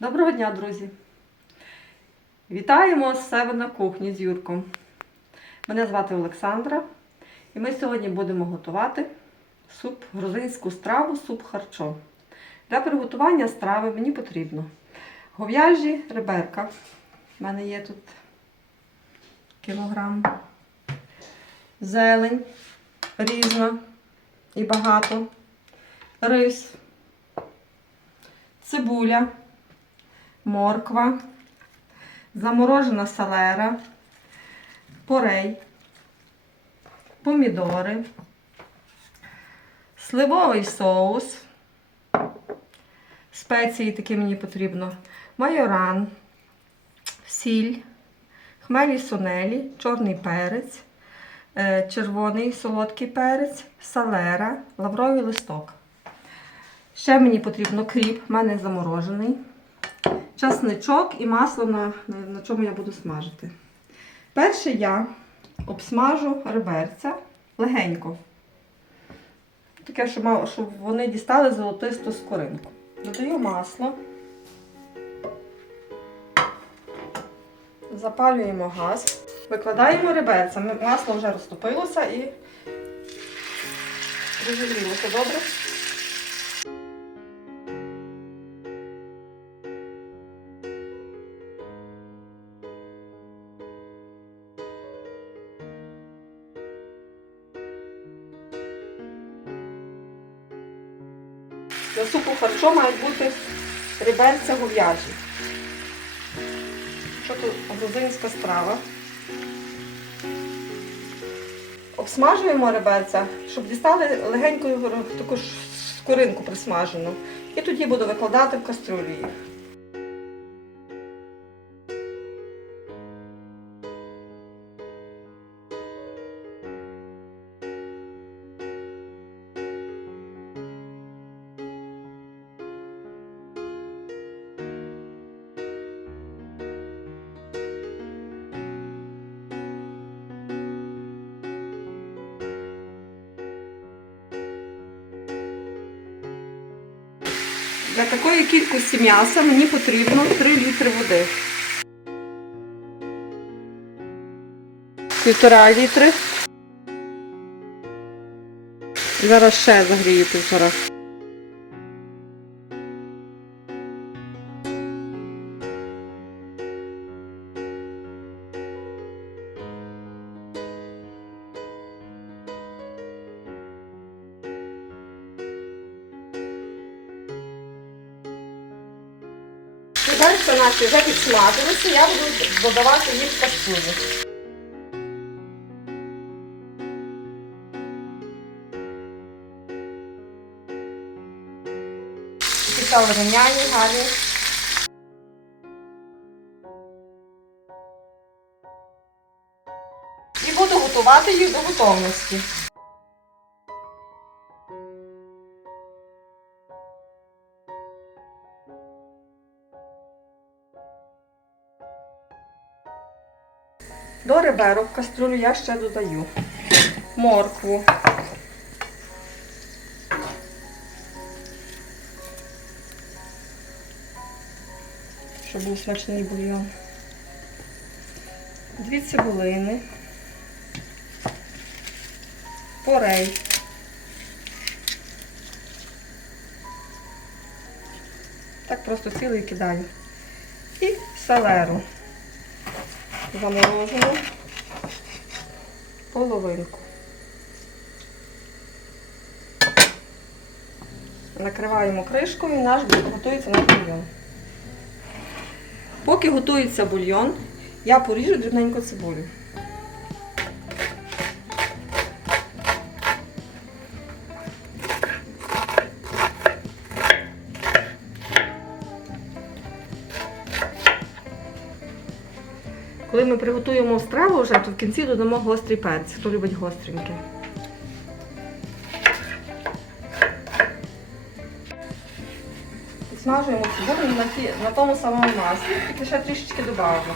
Доброго дня, друзі! Вітаємо з себе на кухні з Юрком. Мене звати Олександра, і ми сьогодні будемо готувати суп, грузинську страву, суп харчо. Для приготування страви мені потрібно говяжі реберка. У мене є тут кілограм. Зелень різна і багато. Рис, цибуля, морква, заморожена салера, порей, помідори, сливовий соус, спеції такі мені потрібно, майоран, сіль, хмелі сунелі, чорний перець, е, червоний солодкий перець, салера, лавровий листок. Ще мені потрібно кріп, в мене заморожений, часничок і масло, на, на, чому я буду смажити. Перше я обсмажу реберця легенько. Таке, щоб вони дістали золотисту скоринку. Додаю масло. Запалюємо газ. Викладаємо реберця. Масло вже розтопилося і розігрілося добре. Для супу харчо мають бути реберця говяжі. Що тут грузинська страва? Обсмажуємо реберця, щоб дістали легеньку таку ж скоринку присмажену. І тоді буду викладати в кастрюлі їх. Для такої кількості м'яса мені потрібно 3 літри води. Півтора літри. Зараз ще загрію півтора. Реберця наші вже підсмажилися, я буду додавати їх в каструлю. Такі стали рум'яні, гарні. І буду готувати їх до готовності. До реберок в каструлю я ще додаю моркву. Щоб був смачний бульйон. Дві цибулини. Порей. Так просто цілий кидаю. І салеру заморожену половинку. Накриваємо кришкою і наш готується наш бульйон. Поки готується бульйон, я поріжу дрібненько цибулю. Ми приготуємо страву вже, то в кінці додамо гострий перець, хто любить гостреньке. Смажуємо цибулю на, тому самому маслі, тільки трішечки додаємо.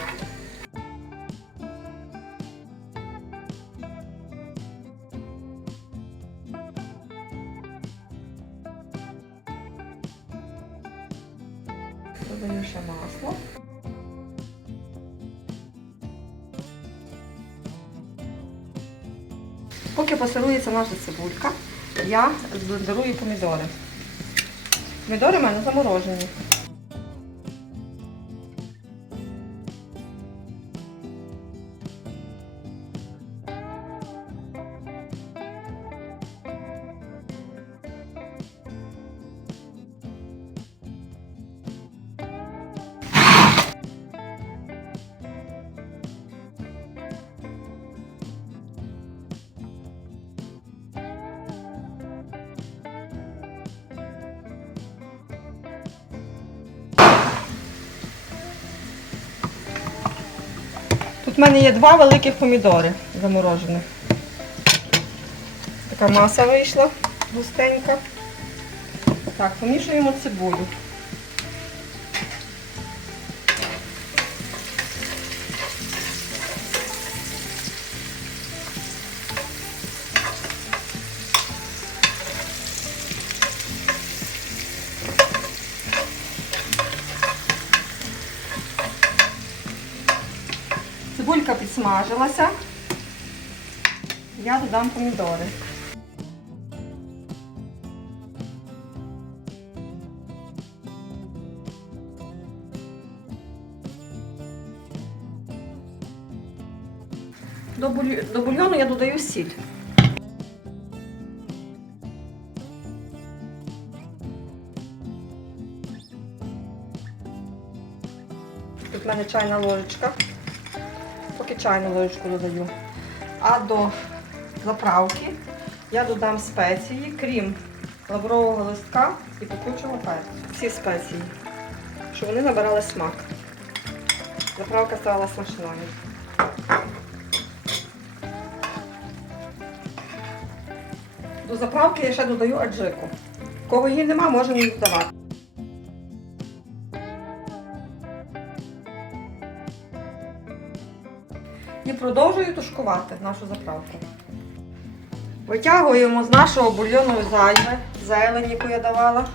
Поки пасирується наша цибулька, я зблендерую помідори. Помідори в мене заморожені. Тут в мене є два великих помідори заморожених. Така маса вийшла густенька. Так, помішуємо цибулю. Цибулька підсмажилася. Я додам помідори. До, буль... До бульйону я додаю сіль. Тут в мене чайна ложечка. Поки чайну ложечку додаю. А до заправки я додам спеції, крім лаврового листка і пекучого перцю. Всі спеції, щоб вони набирали смак. Заправка стала смачною. До заправки я ще додаю аджику. Кого її нема, можемо її додавати. І продовжую тушкувати нашу заправку. Витягуємо з нашого бульйону зайве, зелень, яку я давала.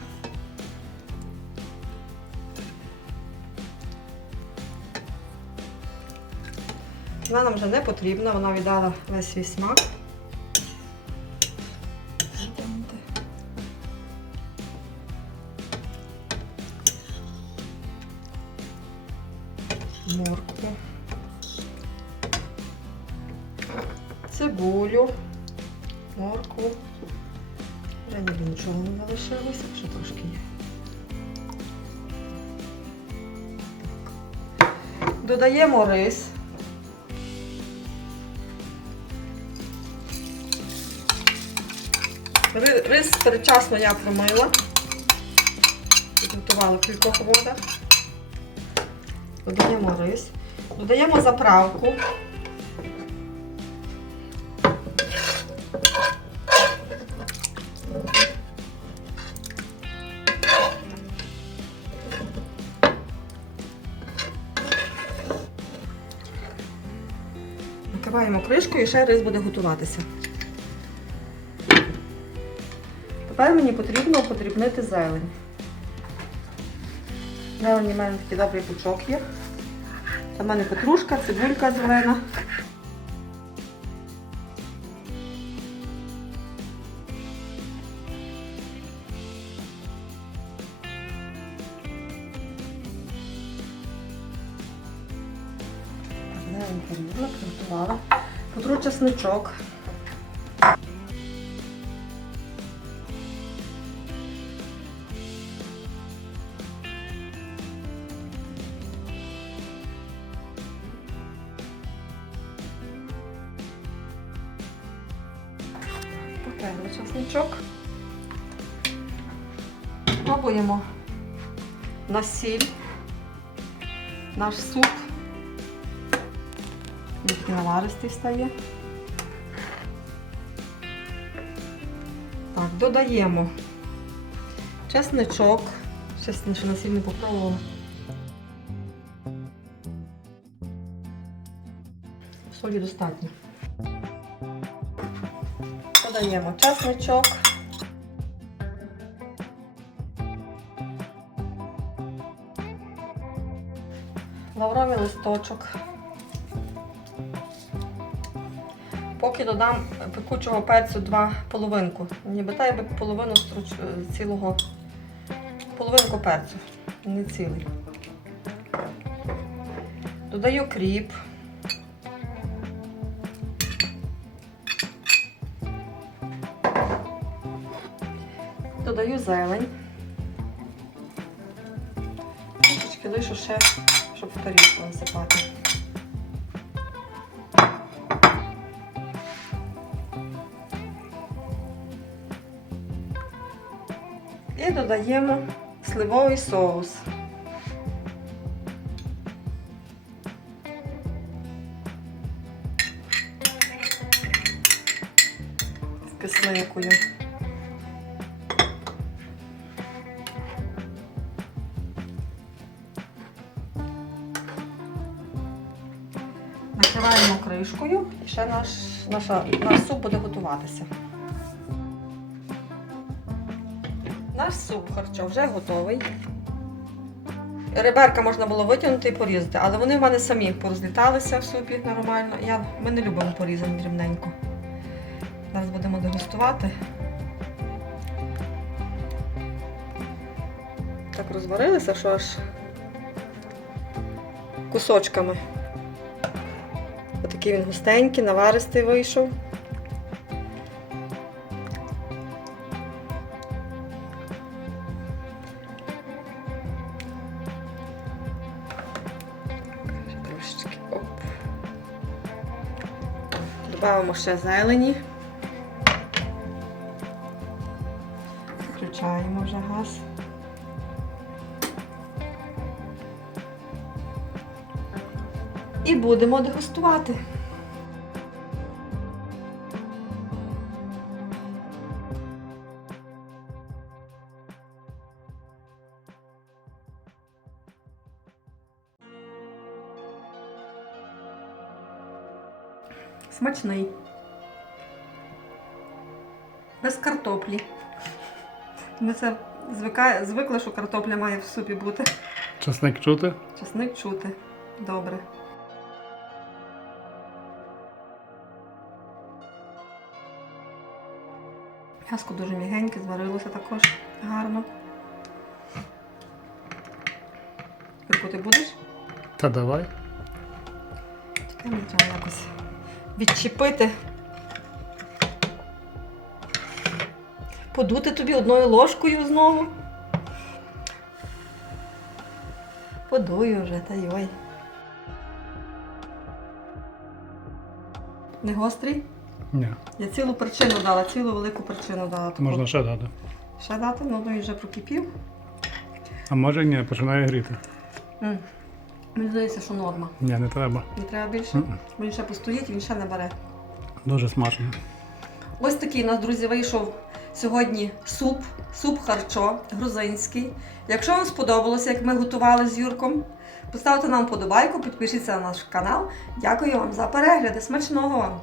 Вона нам вже не потрібна, вона віддала весь свій смак. Моркву. Цибулю, моркву. Вже ніби нічого не залишилося, ще трошки є. Додаємо рис. Рис передчасно я промила. Підготувала в кількох водах. Додаємо рис. Додаємо заправку. Накриваємо кришкою і ще рис буде готуватися. Тепер мені потрібно подрібнити зелень. Зелені в мене такий добрий пучок є. Це в мене петрушка, цибулька зелена. Зелень порізала, приготувала. Потру чесничок. Потерли чесничок. Пробуємо на сіль наш суп. Як наваристий стає. Так, додаємо чесничок. Чесно, що на сіль не попробувала. Солі достатньо. Додаємо чесничок. лавровий листочок. Поки додам пекучого перцю два половинку. Ніби та якби половину струч... цілого, половинку перцю, не цілий. Додаю кріп. Додаю зелень. Трішечки лишу ще, щоб в тарілку насипати. І додаємо сливовий соус. З кислинкою. Накриваємо кришкою і ще наш, наша, наш суп буде готуватися. Наш суп харчо вже готовий. Реберка можна було витягнути і порізати, але вони в мене самі порозліталися в супі нормально. Я, ми не любимо порізані дрібненько. Зараз будемо дегустувати. Так розварилися, що аж кусочками. Отакий він густенький, наваристий вийшов. Ще зелені. Включаємо вже газ. І будемо дегустувати. Смачний. Без картоплі. Ми це звикає, звикли, що картопля має в супі бути. Часник чути? Часник чути. Добре. М'яско дуже м'ягеньке, зварилося також гарно. Юрко, ти будеш? Та давай. Чекай, мені треба якось відчепити. Подути тобі одною ложкою знову. Подую вже, та йой. Не гострий? Ні. Я цілу причину дала, цілу велику причину дала. таку. Можна ще дати. Ще дати, ну він вже прокипів. А може ні, починає гріти. М. Мені здається, що норма. Ні, не треба. Не треба більше. Мгм. Він ще постоїть, він ще не бере. Дуже смачно. Ось такий у нас, друзі, вийшов сьогодні суп, суп харчо грузинський. Якщо вам сподобалося, як ми готували з Юрком, поставте нам вподобайку, підпишіться на наш канал. Дякую вам за перегляди. Смачного вам!